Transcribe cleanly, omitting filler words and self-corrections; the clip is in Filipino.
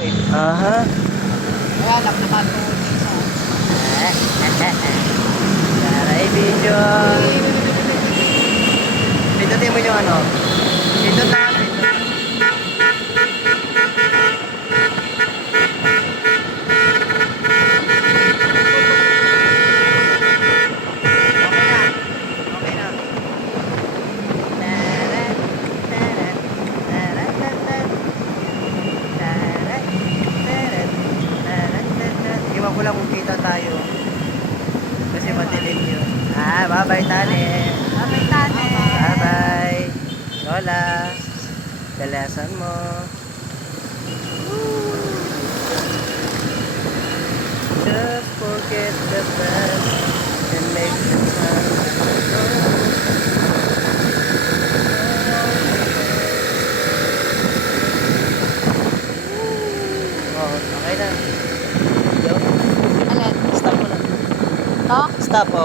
Aha. Kaya lang nakatuon isa. Taray video. Pindutin mo yung ano. Pindot na. Okay na. Iwan ko lang kung kita tayo. Kasi madilim yun. Bye-bye, Tane. Abay tane. Bye-bye. Lola. Dalasan mo. Just forget the past and make the time Oh, okay na. Yo. Alin? Stop mo na. To? Stop, oh.